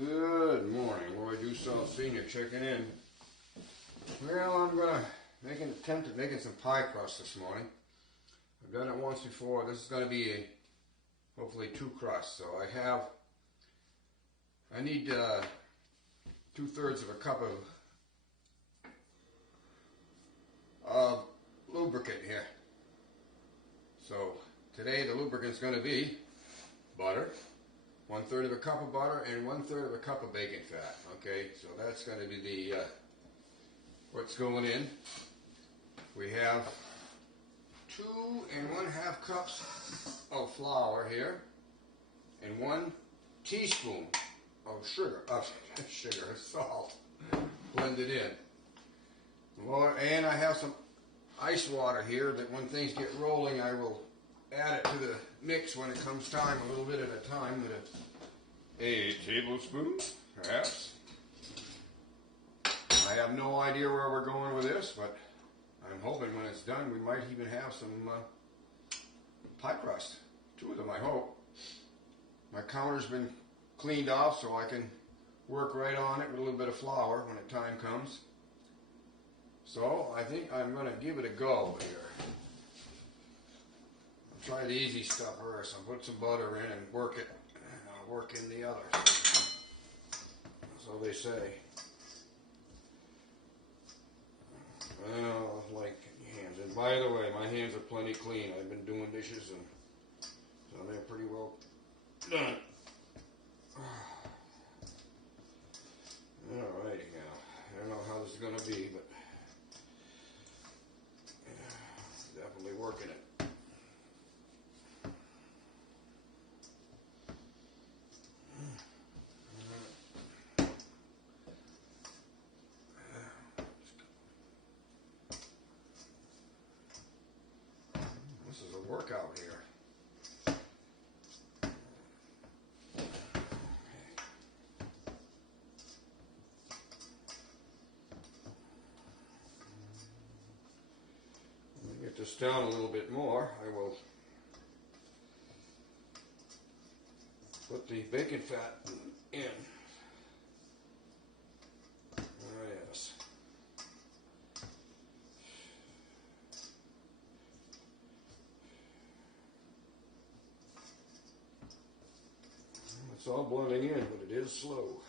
Good morning, Loyd Senior checking in. Well, I'm going to make an attempt at making some pie crust this morning. I've done it once before. This is going to be hopefully 2 crusts. So I need 2/3 of a cup of lubricant here. So today the lubricant is going to be butter. 1/3 of a cup of butter and 1/3 of a cup of bacon fat. Okay, so that's going to be the what's going in. We have 2 1/2 cups of flour here and 1 teaspoon of salt blended in. And I have some ice water here that when things get rolling I will add it to the mix when it comes time, a little bit at a time, with a tablespoon, perhaps. I have no idea where we're going with this, but I'm hoping when it's done we might even have some pie crust. 2 of them, I hope. My counter's been cleaned off so I can work right on it with a little bit of flour when the time comes. So I think I'm going to give it a go here. Try the easy stuff first. I'll put some butter in and work it, and I'll work in the others. So they say. Well, like hands. And by the way, my hands are plenty clean. I've been doing dishes, and so they're pretty well done. Alrighty now. I don't know how this is going to be, but definitely working it. This is a workout here. Let me get this down a little bit more. I will put the bacon fat in. Yes. It's all blending in, but it is slow.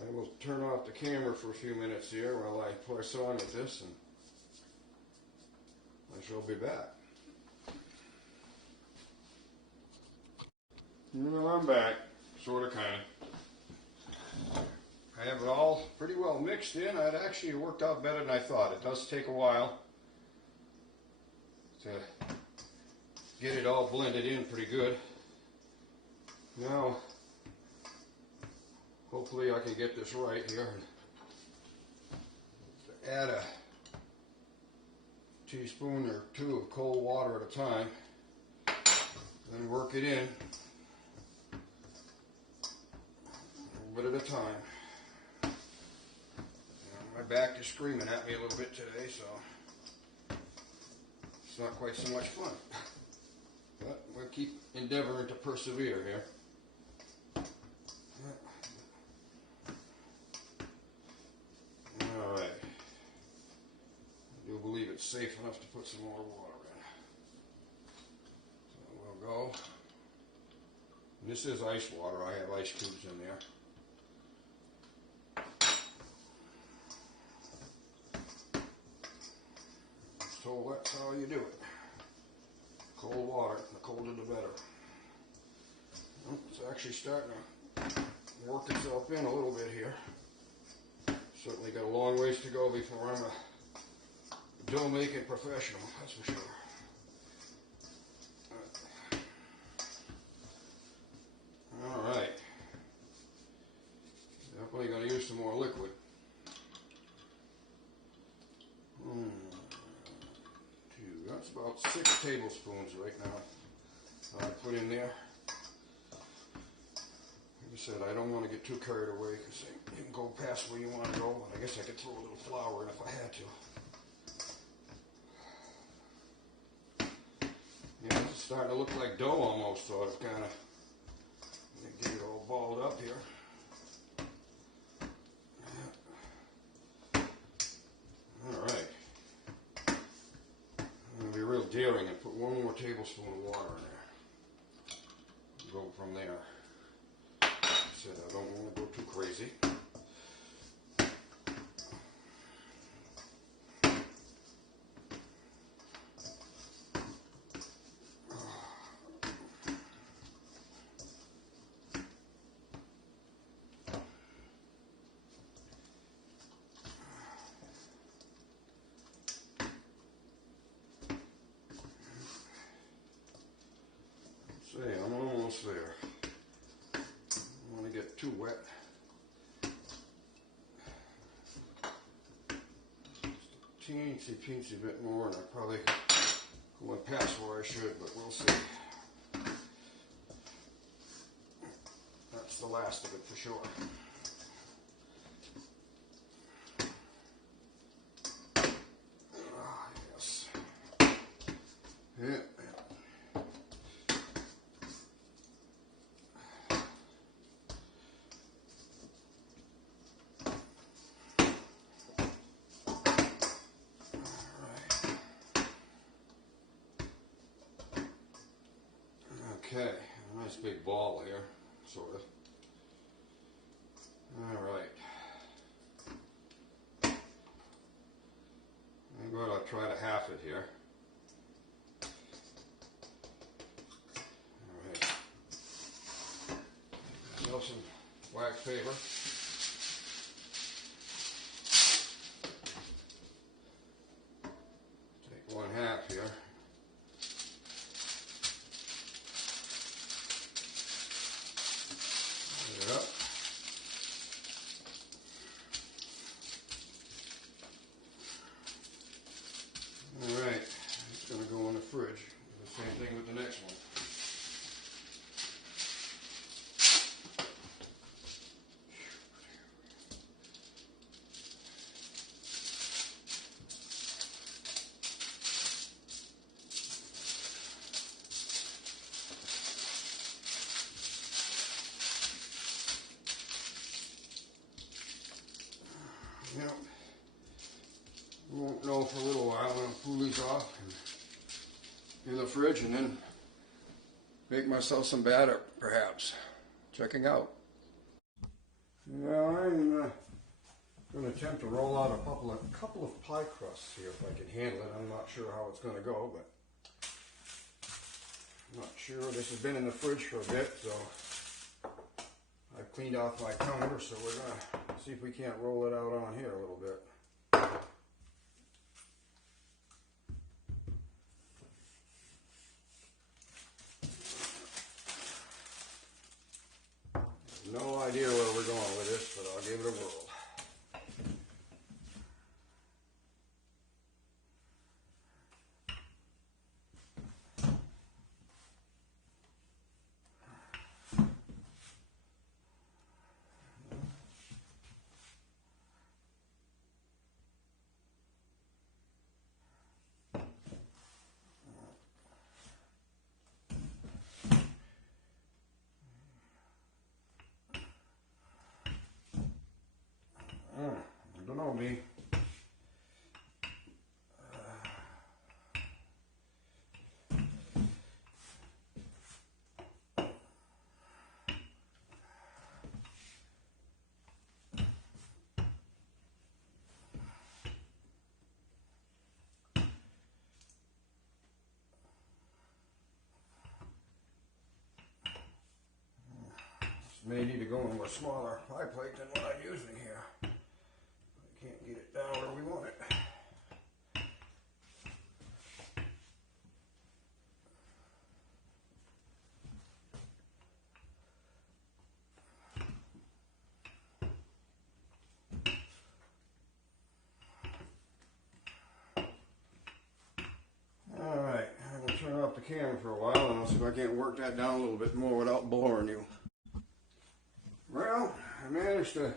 I will turn off the camera for a few minutes here while I press on with this, and I shall be back. Well, I'm back, sort of, kind of. I have it all pretty well mixed in. It actually worked out better than I thought. It does take a while to get it all blended in pretty good. Now, hopefully I can get this right here. Add a teaspoon or 2 of cold water at a time, then work it in a little bit at a time. My back is screaming at me a little bit today, so it's not quite so much fun. But we'll keep endeavoring to persevere here. Alright. I do believe it's safe enough to put some more water in. So we'll go. And this is ice water. I have ice cubes in there. So that's how you do it. Cold water. The colder the better. Well, it's actually starting to work itself in a little bit here. Certainly got a long ways to go before I'm a dough making professional, that's for sure. Alright. Definitely going to use some more liquid. 1, 2, that's about 6 tablespoons right now I put in there. Like I said, I don't want to get too carried away because you can go past where you want to go, but I guess I could throw a little flour in if I had to. Yeah, it's starting to look like dough almost, so it's kind of get it all balled up here. Alright. I'm going to be real daring and put one more tablespoon of water in there. Go from there. Said I don't want to go too crazy. See, I'm almost there. I don't want to get too wet. Just a teensy bit more, and I probably went past where I should, but we'll see. That's the last of it for sure. Ah, yes. Yeah. Okay, a nice big ball here, sort of. Alright. I'm going to try to half it here. Alright. Now some wax paper. Take 1/2 here. Up. Alright, it's going to go in the fridge. The same thing with the next one. Yep. We won't know for a little while. I'm going to pull these off in the fridge and then make myself some batter, perhaps. Checking out. Well, I'm going to attempt to roll out a couple of pie crusts here if I can handle it. I'm not sure how it's going to go, but I'm not sure. This has been in the fridge for a bit, so I've cleaned off my counter, so we're going to see if we can't roll it out on here a little bit. No idea where we're going with this, but I'll give it a whirl. I don't know, me. May need to go into a smaller pie plate than what I'm using here. I can't get it down where we want it. Alright, I'm going to turn off the camera for a while and I'll see if I can't work that down a little bit more without boring you. Well, I managed to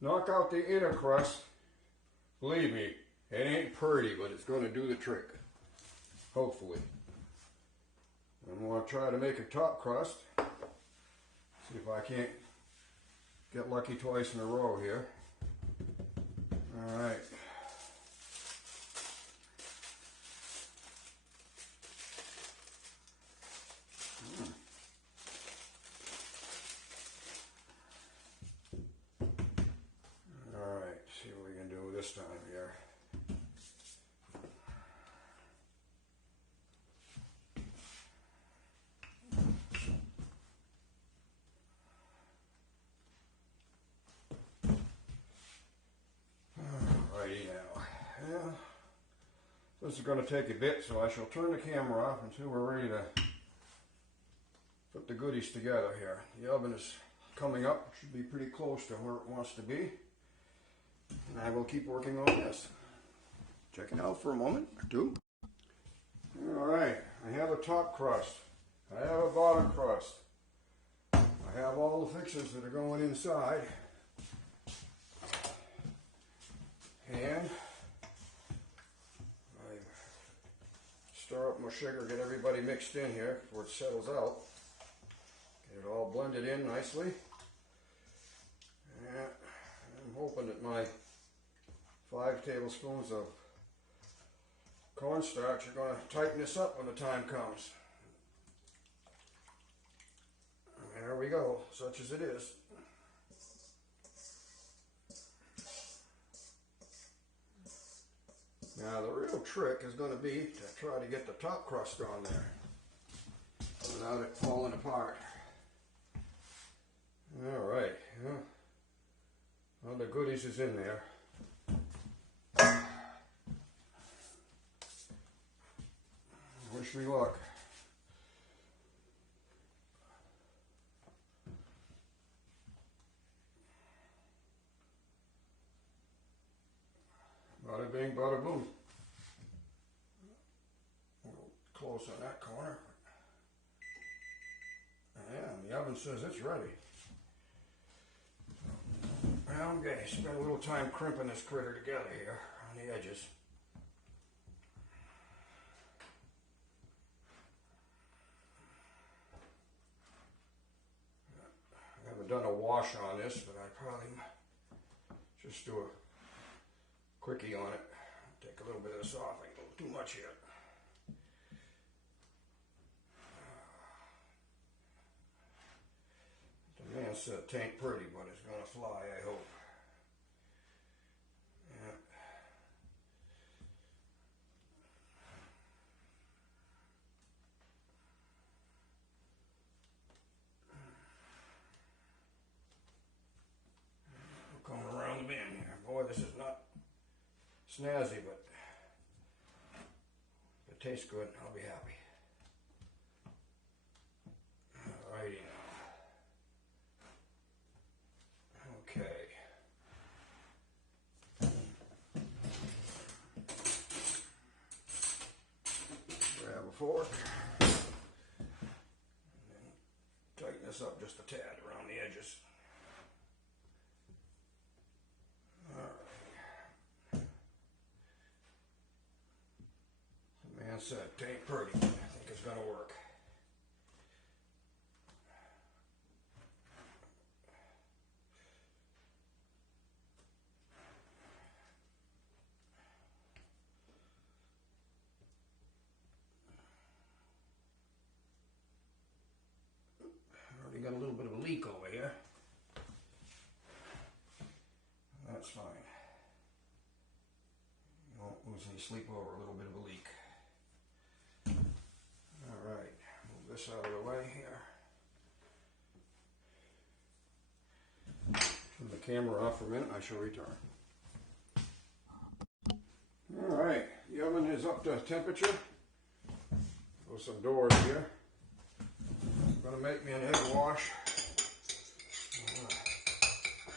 knock out the inner crust. Believe me, it ain't pretty, but it's going to do the trick. Hopefully. I'm going to try to make a top crust. See if I can't get lucky twice in a row here. All right. All right, see what we can do this time here. Alrighty now. Yeah. This is going to take a bit, so I shall turn the camera off until we're ready to put the goodies together here. The oven is coming up. It should be pretty close to where it wants to be. And I will keep working on this. Check it out for a moment or two. Alright, I have a top crust. I have a bottom crust. I have all the fixes that are going inside. And I stir up my sugar, get everybody mixed in here before it settles out. Get it all blended in nicely. And I'm hoping that my 5 tablespoons of cornstarch are going to tighten this up when the time comes. And there we go, such as it is. Now the real trick is going to be to try to get the top crust on there without it falling apart. Alright, well, the goodies is in there. Wish me luck. Bada bing, bada boom. A little close on that corner. Yeah, the oven says it's ready. Okay, spent a little time crimping this critter together here on the edges. I haven't done a wash on this, but I probably just do a quickie on it. Take a little bit of this off. I don't too much yet. The man said it ain't pretty, but it's gonna fly, I hope. Yeah. We're coming around the bend here. Boy, this is not snazzy, but if it tastes good, I'll be happy. Alrighty now. Okay. Grab a fork and then tighten this up just a tad around the edges. Alright. The man said it ain't pretty, but I think it's gonna work. Got a little bit of a leak over here. That's fine. You won't lose any sleep over a little bit of a leak. Alright, move this out of the way here. Turn the camera off for a minute, I shall return. Alright, the oven is up to temperature. Close some doors here. Gonna make me an egg wash.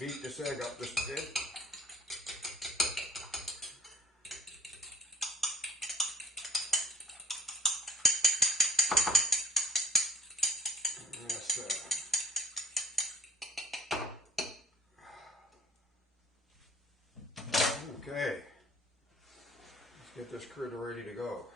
Beat this egg up just a bit. Yes, okay. Let's get this critter ready to go.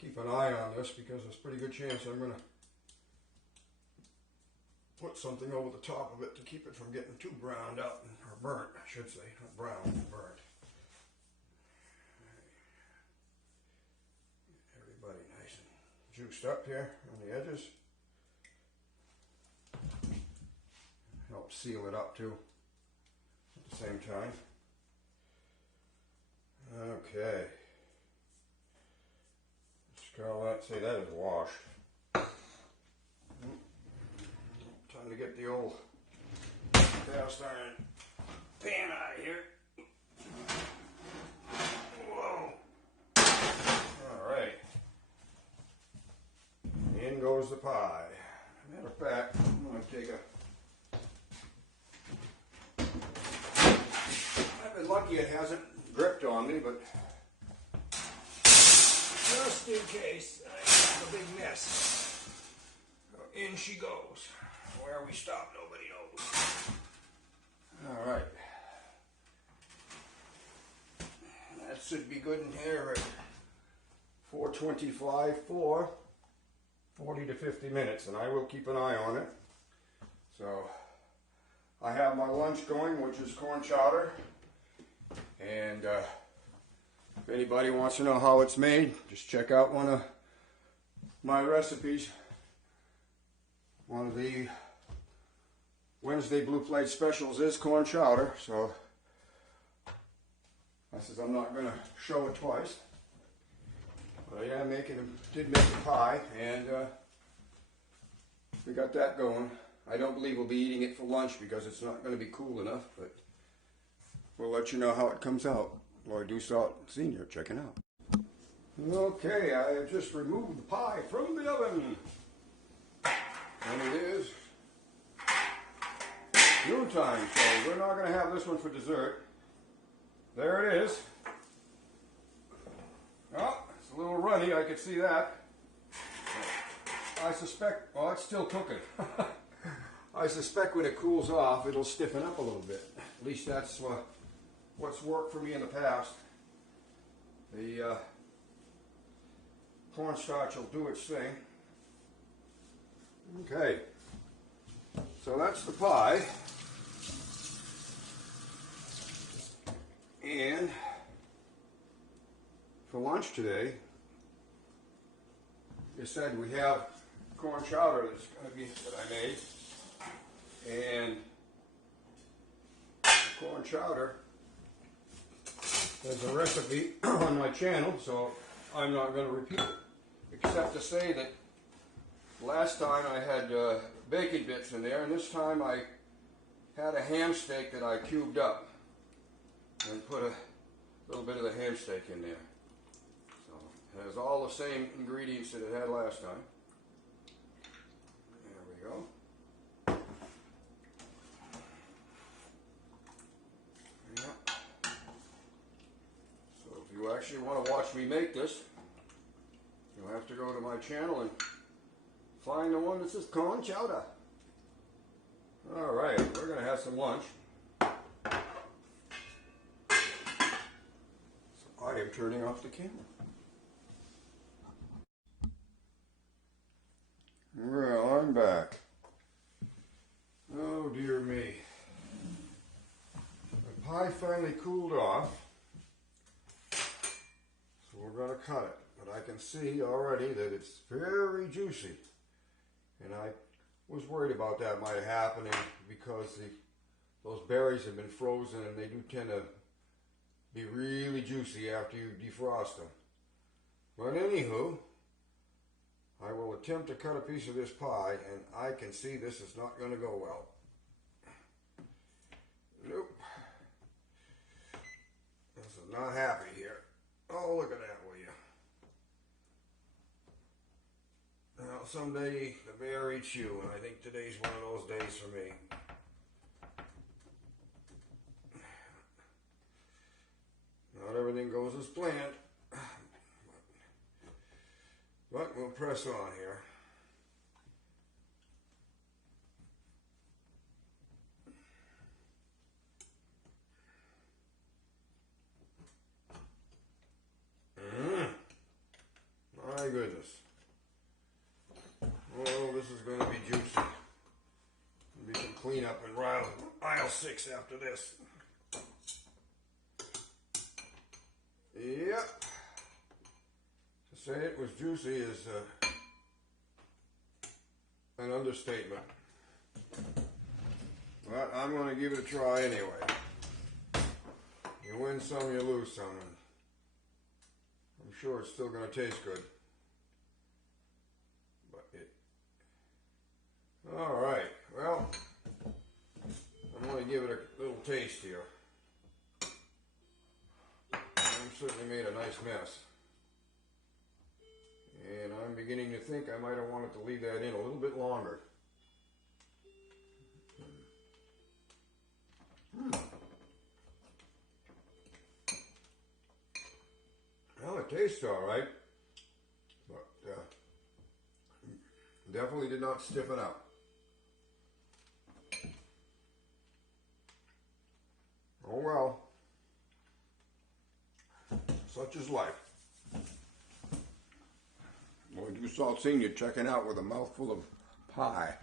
keep an eye on this because there's a pretty good chance I'm going to put something over the top of it to keep it from getting too browned out, or burnt, I should say, not brown, burnt. Everybody nice and juiced up here on the edges. Help seal it up too at the same time. Okay. Let's call that, say that is washed. Time to get the old cast iron pan out of here. Whoa. Alright. In goes the pie. Matter of fact, I'm going to take I've been lucky it hasn't gripped on me, but just in case I have a big mess. In she goes. Where we stop, nobody knows. Alright. That should be good in here at 425 for 40 to 50 minutes, and I will keep an eye on it. So, I have my lunch going, which is corn chowder. And if anybody wants to know how it's made, just check out one of my recipes. One of the Wednesday Blue Plate specials is corn chowder, so I says I'm not going to show it twice. But I did make a pie, and we got that going. I don't believe we'll be eating it for lunch because it's not going to be cool enough, but we'll let you know how it comes out. Loyd Sr. checking out. Okay, I have just removed the pie from the oven. And it is noontime, so we're not going to have this one for dessert. There it is. Oh, it's a little runny, I could see that. I suspect, well, it's still cooking. I suspect when it cools off, it'll stiffen up a little bit. At least that's what's worked for me in the past. The cornstarch will do its thing. Okay, so that's the pie. And for lunch today, they said we have corn chowder that's going to be that I made, and the corn chowder. There's a recipe on my channel, so I'm not going to repeat it, except to say that last time I had bacon bits in there, and this time I had a ham steak that I cubed up and put a little bit of the ham steak in there. So it has all the same ingredients that it had last time. There we go. Yeah. So if you actually want to watch me make this, you'll have to go to my channel and find the one that says corn chowder. Alright, we're going to have some lunch. So I am turning off the camera. Well, I'm back. Oh dear me. The pie finally cooled off. So we're going to cut it. But I can see already that it's very juicy. And I was worried about that might happen because those berries have been frozen and they do tend to be really juicy after you defrost them. But anywho, I will attempt to cut a piece of this pie, and I can see this is not going to go well. Nope. This is not happy here. Oh, look at that, will you? Well, someday the bear eats you, and I think today's one of those days for me. Not everything goes as planned, but we'll press on here. My goodness. Oh, this is going to be juicy. There'll be some cleanup in aisle 6 after this. Yep. To say it was juicy is an understatement. But I'm going to give it a try anyway. You win some, you lose some. And I'm sure it's still going to taste good. All right, well, I'm going to give it a little taste here. I've certainly made a nice mess. And I'm beginning to think I might have wanted to leave that in a little bit longer. Well, it tastes all right, but definitely did not stiffen up. Oh well, such is life. Loyd, you saw seen you checking out with a mouthful of pie.